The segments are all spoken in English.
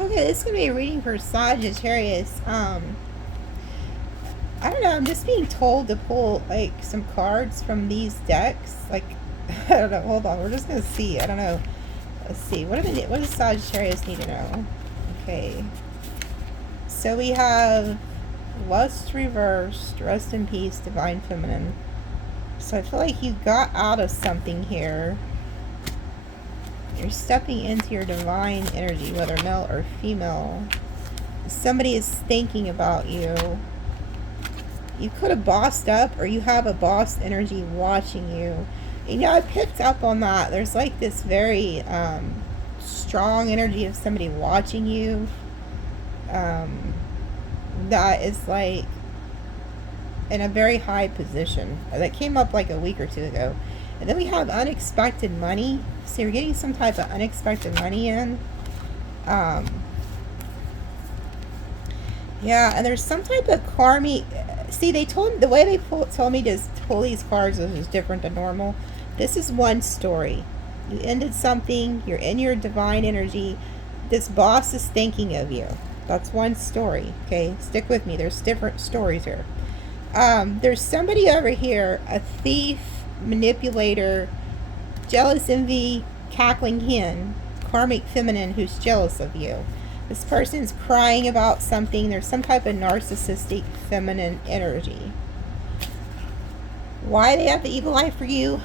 Okay, this is going to be a reading for Sagittarius. I don't know, I'm just being told to pull, like, some cards from these decks. Like, I don't know, hold on, we're just going to see. I don't know. Let's see, what does Sagittarius need to know? Okay. So we have Lust Reversed, Rest in Peace, Divine Feminine. So I feel like you got out of something here. You're stepping into your divine energy, whether male or female. Somebody is thinking about you. You could have bossed up, or you have a boss energy watching you. You know, I picked up on that. There's like this very strong energy of somebody watching you. That is like in a very high position. That came up like a week or two ago. And then we have unexpected money. So you're getting some type of unexpected money in. Yeah, and there's some type of karmic. See, they told me, the way they told me to pull these cards is different than normal. This is one story. You ended something. You're in your divine energy. This boss is thinking of you. That's one story. Okay, stick with me. There's different stories here. There's somebody over here, a thief, manipulator, jealous, envy, cackling hen, karmic feminine who's jealous of you. This person's crying about something. There's some type of narcissistic feminine energy. Why they have the evil eye for you,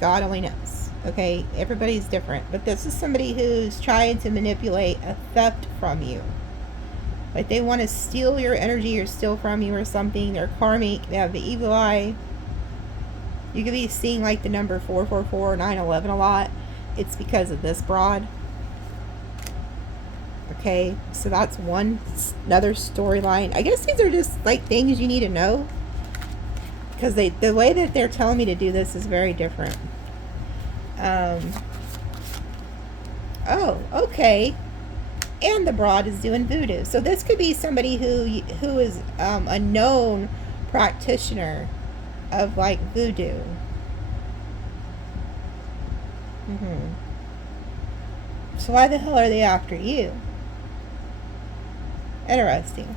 God only knows. Okay, everybody's different. But this is somebody who's trying to manipulate a theft from you. Like they want to steal your energy or steal from you or something. They're karmic. They have the evil eye. You could be seeing like the number 444 or 911 a lot. It's because of this broad. Okay, so that's another storyline. I guess these are just like things you need to know, because the way that they're telling me to do this is very different. Oh, okay. And the broad is doing voodoo. So this could be somebody who is a known practitioner of like voodoo. So why the hell are they after you? Interesting.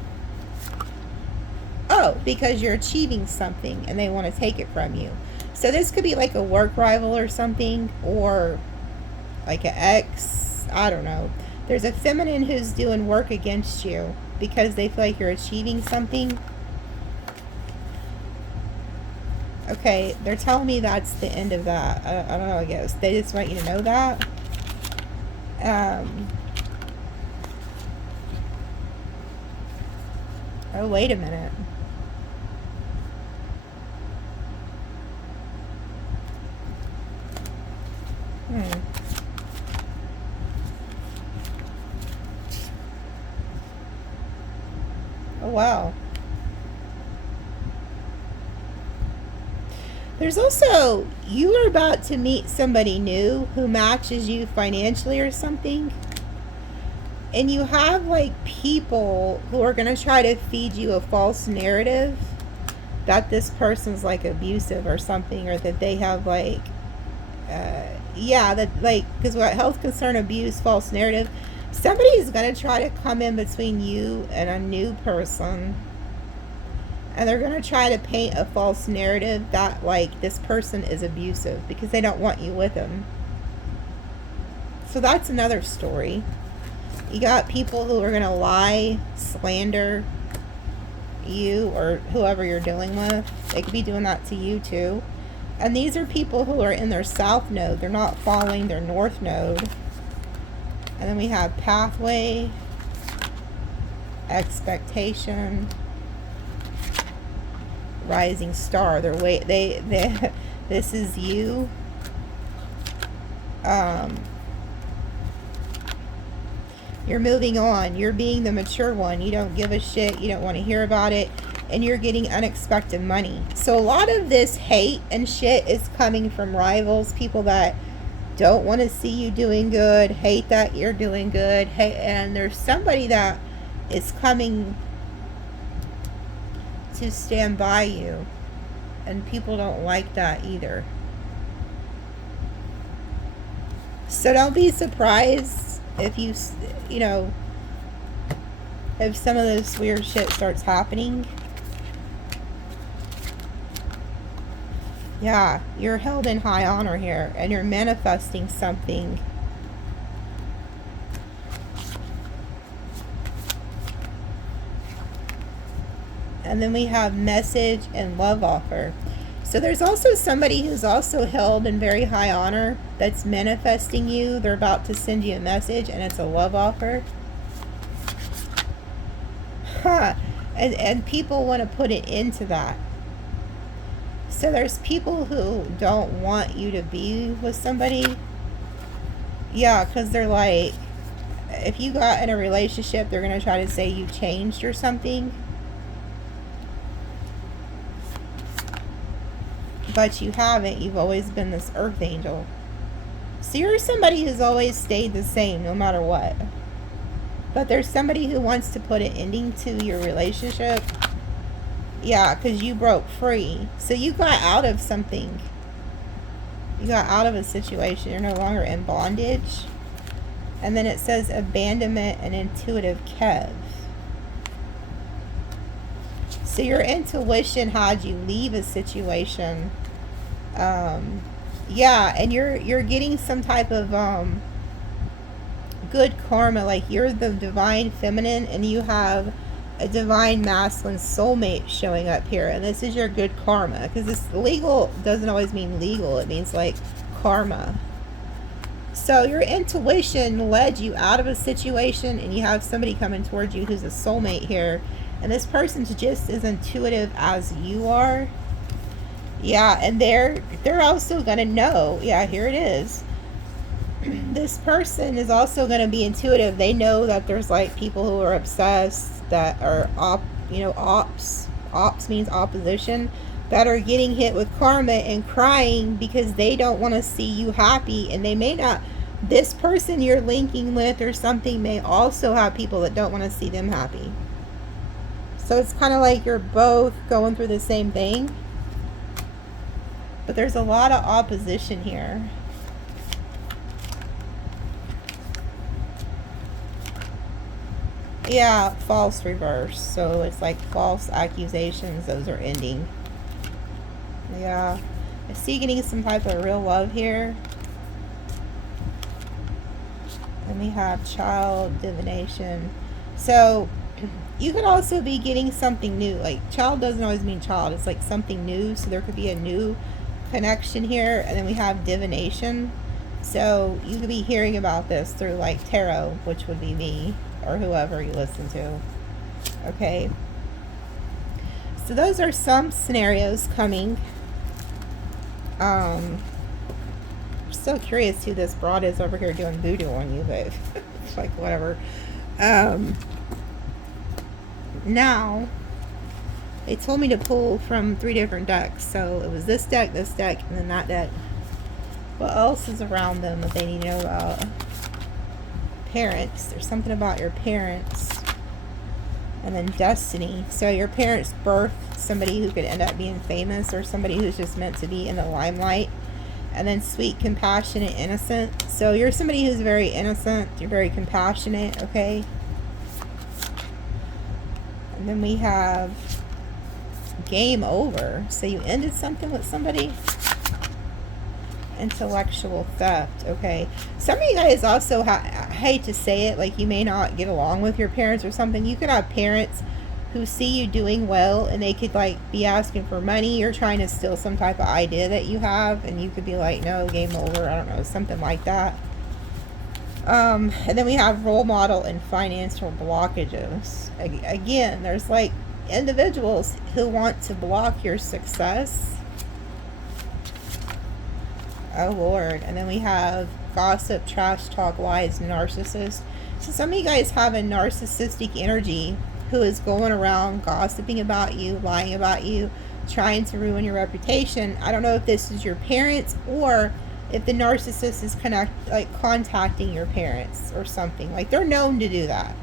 Oh, because you're achieving something and they want to take it from you. So this could be like a work rival or something, or like an ex. I don't know. There's a feminine who's doing work against you because they feel like you're achieving something. Okay, they're telling me that's the end of that. I don't know, I guess. They just want you to know that. Oh, wait a minute. Oh, wow. There's also, you are about to meet somebody new who matches you financially or something. And you have like people who are going to try to feed you a false narrative that this person's like abusive or something, or that they have like, yeah, that like, because what health concern, abuse, false narrative, somebody is going to try to come in between you and a new person. And they're going to try to paint a false narrative that like this person is abusive because they don't want you with them. So that's another story. You got people who are going to lie, slander you or whoever you're dealing with. They could be doing that to you too. And these are people who are in their south node. They're not following their north node. And then we have pathway, expectation, rising star. This is you. You're moving on. You're being the mature one. You don't give a shit. You don't want to hear about it. And you're getting unexpected money. So a lot of this hate and shit is coming from rivals. People that don't want to see you doing good. Hate that you're doing good. And there's somebody that is coming to stand by you. And people don't like that either. So don't be surprised if you know, if some of this weird shit starts happening. Yeah, you're held in high honor here, and you're manifesting something. And then we have message and love offer. So there's also somebody who's also held in very high honor that's manifesting you. They're about to send you a message, and it's a love offer. Huh. And people want to put it into that. So there's people who don't want you to be with somebody. Yeah, because they're like, if you got in a relationship, they're going to try to say you changed or something. But you haven't. You've always been this earth angel. So you're somebody who's always stayed the same no matter what. But there's somebody who wants to put an ending to your relationship. Yeah, because you broke free. So you got out of something. You got out of a situation. You're no longer in bondage. And then it says abandonment and intuitive Kev. So your intuition had you leave a situation. Yeah, and you're getting some type of good karma. Like you're the divine feminine and you have a divine masculine soulmate showing up here, and this is your good karma, because this legal doesn't always mean legal, it means like karma. So your intuition led you out of a situation, and you have somebody coming towards you who's a soulmate here, and this person's just as intuitive as you are. Yeah, and they're also gonna know. Yeah, here it is. This person is also going to be intuitive. They know that there's like people who are obsessed, that are ops means opposition, that are getting hit with karma and crying because they don't want to see you happy. And they may not, this person you're linking with or something may also have people that don't want to see them happy. So it's kind of like you're both going through the same thing, but there's a lot of opposition here. Yeah, false reverse. So it's like false accusations. Those are ending. Yeah. I see you getting some type of real love here. And we have child divination. So you could also be getting something new. Like child doesn't always mean child. It's like something new. So there could be a new connection here. And then we have divination. So you could be hearing about this through like tarot, which would be me. Or whoever you listen to. Okay. So those are some scenarios coming. I'm so curious who this broad is over here doing voodoo on you, but it's like whatever. Now, they told me to pull from 3 different decks. So it was this deck, and then that deck. What else is around them that they need to know about? Parents. There's something about your parents. And then destiny. So your parents birthed somebody who could end up being famous, or somebody who's just meant to be in the limelight. And then sweet, compassionate, innocent. So you're somebody who's very innocent. You're very compassionate, okay? And then we have game over. So you ended something with somebody. Intellectual theft. Okay, some of you guys also I hate to say it, like you may not get along with your parents or something. You could have parents who see you doing well, and they could like be asking for money or trying to steal some type of idea that you have, and you could be like, no, game over. I don't know, something like that. And then we have role model and financial blockages. Again, there's like individuals who want to block your success. Oh Lord. And then we have gossip, trash talk, lies, narcissist. So some of you guys have a narcissistic energy who is going around gossiping about you, lying about you, trying to ruin your reputation. I don't know if this is your parents or if the narcissist is contacting your parents or something. Like they're known to do that.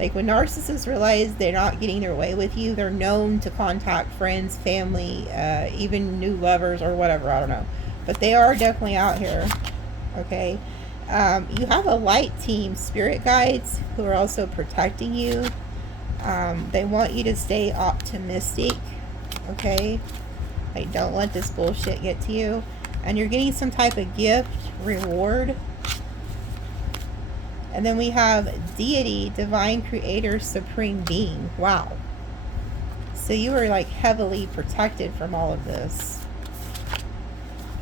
Like when narcissists realize they're not getting their way with you, they're known to contact friends, family, even new lovers or whatever. I don't know. But they are definitely out here. Okay. You have a light team, spirit guides, who are also protecting you. They want you to stay optimistic, okay? Like, don't let this bullshit get to you. And you're getting some type of gift, reward. And then we have deity, divine creator, supreme being. Wow. So you are like heavily protected from all of this.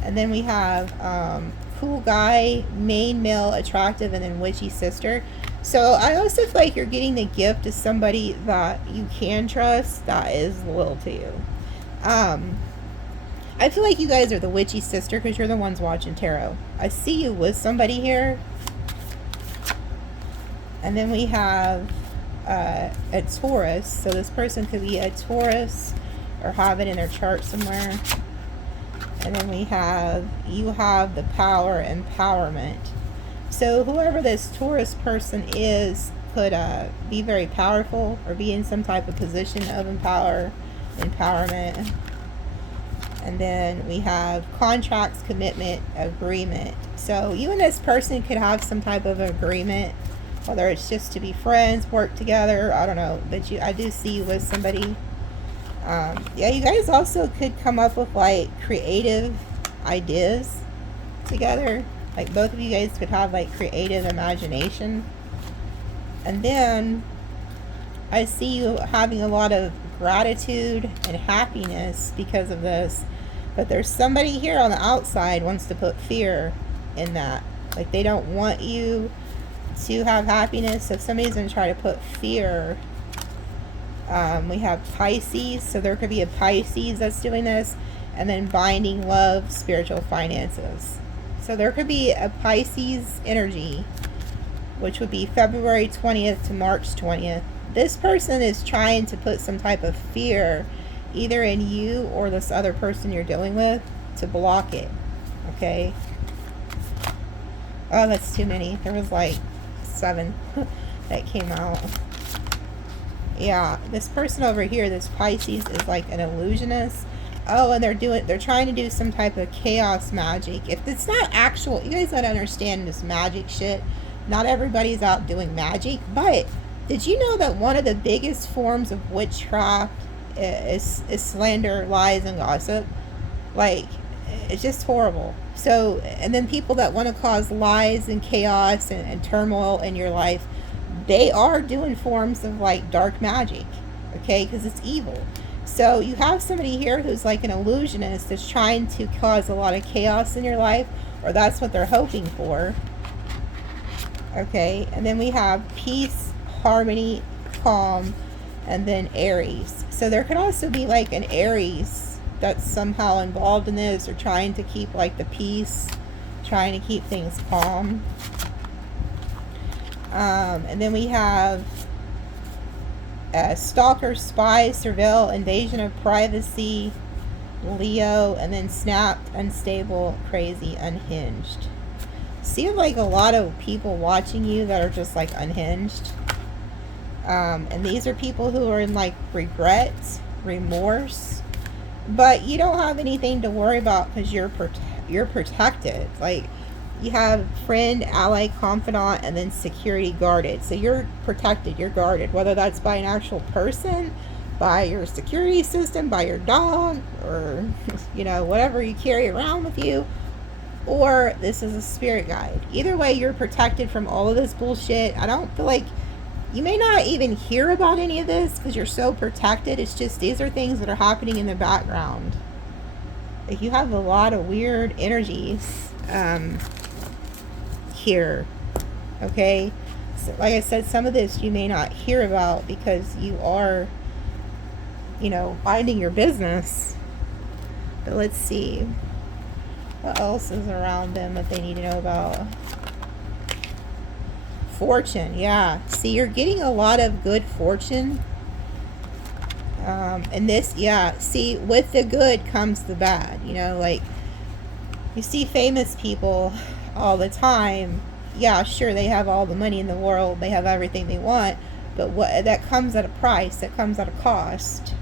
And then we have cool guy, main male, attractive, and then witchy sister. So I also feel like you're getting the gift of somebody that you can trust, that is loyal to you. I feel like you guys are the witchy sister because you're the ones watching tarot. I see you with somebody here. And then we have a Taurus. So this person could be a Taurus or have it in their chart somewhere. And then we have, you have the power, empowerment. So whoever this Taurus person is could be very powerful or be in some type of position of empowerment. And then we have contracts, commitment, agreement. So you and this person could have some type of agreement, whether it's just to be friends, work together, I don't know. But I do see you with somebody. Yeah, you guys also could come up with like creative ideas together. Like both of you guys could have like creative imagination. And then I see you having a lot of gratitude and happiness because of this. But there's somebody here on the outside wants to put fear in that. Like they don't want you to have happiness. So if somebody's going to try to put fear. We have Pisces. So there could be a Pisces that's doing this. And then binding love, spiritual finances. So there could be a Pisces energy, which would be February 20th to March 20th. This person is trying to put some type of fear either in you or this other person you're dealing with to block it. Okay? Oh, that's too many. There was like 7 that came out. Yeah, this person over here, this Pisces, is like an illusionist. Oh, and they're trying to do some type of chaos magic. If it's not actual, you guys gotta understand this magic shit. Not everybody's out doing magic, but did you know that one of the biggest forms of witchcraft is slander, lies, and gossip? Like, it's just horrible. So, and then people that want to cause lies and chaos and turmoil in your life, they are doing forms of like dark magic, okay? Because it's evil. So you have somebody here who's like an illusionist that's trying to cause a lot of chaos in your life, or that's what they're hoping for. Okay, and then we have peace, harmony, calm, and then Aries. So there could also be like an Aries that's somehow involved in this, or trying to keep like the peace, trying to keep things calm. And then we have stalker, spy, surveil, invasion of privacy, Leo, and then snapped, unstable, crazy, unhinged. See like a lot of people watching you that are just like unhinged. And these are people who are in like regret, remorse, but you don't have anything to worry about because you're protected. Like you have friend, ally, confidant, and then security guarded. So you're protected, you're guarded, whether that's by an actual person, by your security system, by your dog, or you know, whatever you carry around with you, or this is a spirit guide. Either way, you're protected from all of this bullshit. I don't feel like you may not even hear about any of this because you're so protected. It's just these are things that are happening in the background. Like you have a lot of weird energies here. Okay, so like I said, some of this you may not hear about because you are, you know, minding your business. But let's see what else is around them that they need to know about. Fortune, yeah. See, you're getting a lot of good fortune. And this, yeah. See, with the good comes the bad. You know, like you see famous people all the time. Yeah, sure, they have all the money in the world. They have everything they want. But what that comes at a price. That comes at a cost.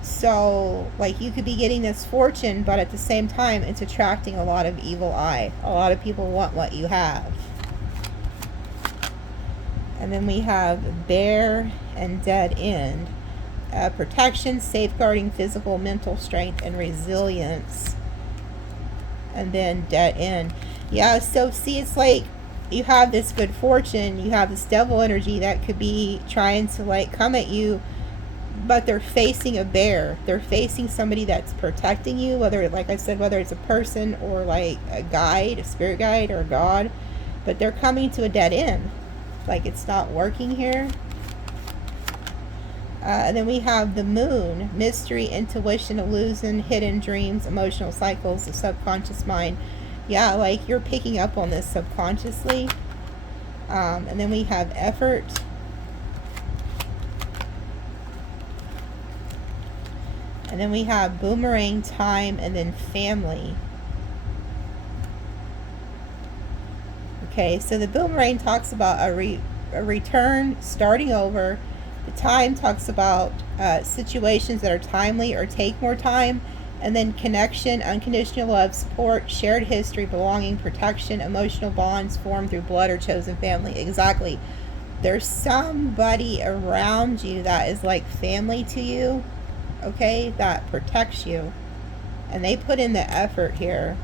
So, like, you could be getting this fortune, but at the same time, it's attracting a lot of evil eye. A lot of people want what you have. And then we have bear and dead end. Protection, safeguarding physical, mental strength, and resilience. And then dead end. Yeah, so see, it's like you have this good fortune, you have this devil energy that could be trying to like come at you, but they're facing a bear. They're facing somebody that's protecting you, whether, like I said, whether it's a person or like a guide, a spirit guide, or a god, but they're coming to a dead end. Like it's not working here. And then we have the moon, mystery, intuition, illusion, hidden dreams, emotional cycles, the subconscious mind. Yeah, like you're picking up on this subconsciously. And then we have effort. And then we have boomerang, time, and then family. Okay, so the boomerang talks about a return, starting over. The time talks about situations that are timely or take more time. And then connection, unconditional love, support, shared history, belonging, protection, emotional bonds formed through blood or chosen family. Exactly. There's somebody around you that is like family to you, okay, that protects you. And they put in the effort here.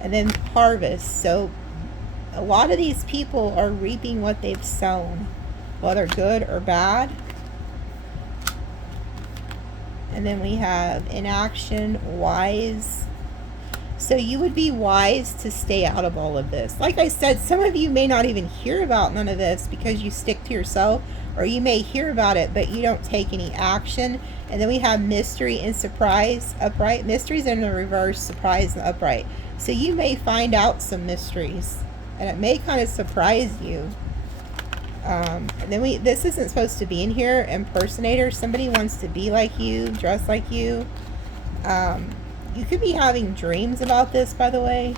And then harvest. So a lot of these people are reaping what they've sown, whether good or bad. And then we have inaction, wise. So you would be wise to stay out of all of this. Like I said, some of you may not even hear about none of this because you stick to yourself, or you may hear about it, but you don't take any action. And then we have mystery and surprise, upright. Mysteries in the reverse, surprise and upright. So you may find out some mysteries, and it may kind of surprise you. And then this isn't supposed to be in here. Impersonator, somebody wants to be like you, dress like you. You could be having dreams about this, by the way.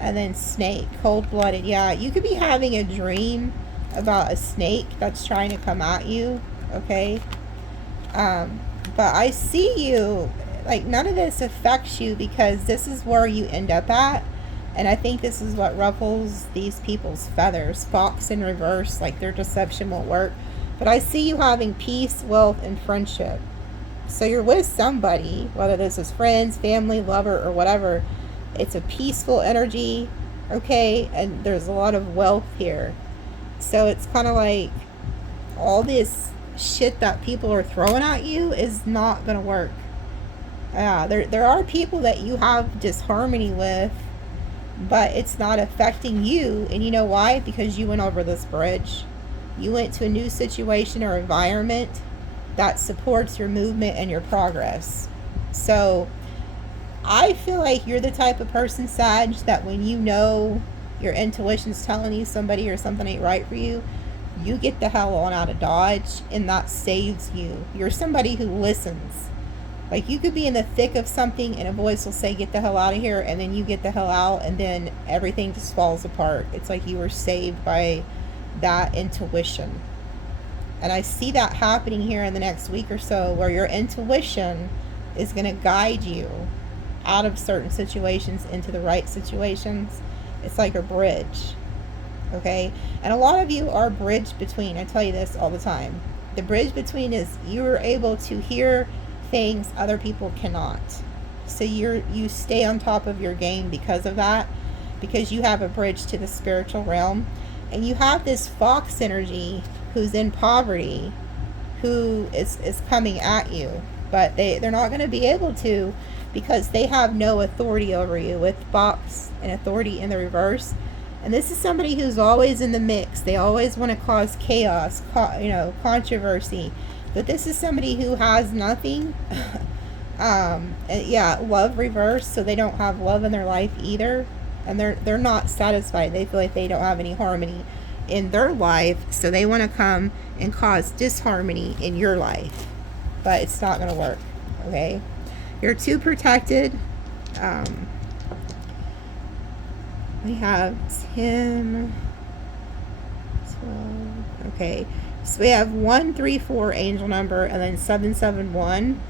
And then snake, cold-blooded. Yeah, you could be having a dream about a snake that's trying to come at you, okay? But I see you, like, none of this affects you because this is where you end up at. And I think this is what ruffles these people's feathers. Fox in reverse, like their deception won't work. But I see you having peace, wealth, and friendship. So you're with somebody, whether this is friends, family, lover, or whatever. It's a peaceful energy, okay? And there's a lot of wealth here. So it's kind of like all this shit that people are throwing at you is not going to work. Yeah, there are people that you have disharmony with, but it's not affecting you. And you know why? Because you went over this bridge. You went to a new situation or environment that supports your movement and your progress. So I feel like you're the type of person, Sag, that when you know your intuition's telling you somebody or something ain't right for you, you get the hell on out of Dodge, and that saves you. You're somebody who listens. Like, you could be in the thick of something and a voice will say, get the hell out of here, and then you get the hell out, and then everything just falls apart. It's like you were saved by that intuition. And I see that happening here in the next week or so, where your intuition is going to guide you out of certain situations into the right situations. It's like a bridge, okay? And a lot of you are bridge between. I tell you this all the time. The bridge between is you're able to hear things other people cannot. So you stay on top of your game because of that, because you have a bridge to the spiritual realm. And you have this fox energy who's in poverty, who is coming at you, but they're not going to be able to, because they have no authority over you, with fox and authority in the reverse. And this is somebody who's always in the mix. They always want to cause chaos, controversy. But this is somebody who has nothing. Yeah, love reverse, so they don't have love in their life either. And they're not satisfied. They feel like they don't have any harmony in their life, so they want to come and cause disharmony in your life. But it's not going to work, okay? You're too protected. We have 10, 12, okay. So we have 134 angel number, and then 771.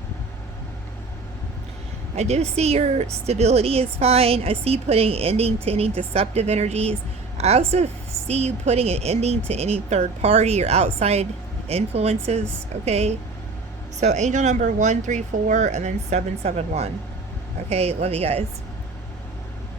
I do see your stability is fine. I see you putting ending to any deceptive energies. I also see you putting an ending to any third party or outside influences, okay? So angel number 134 and then 771. Okay, love you guys.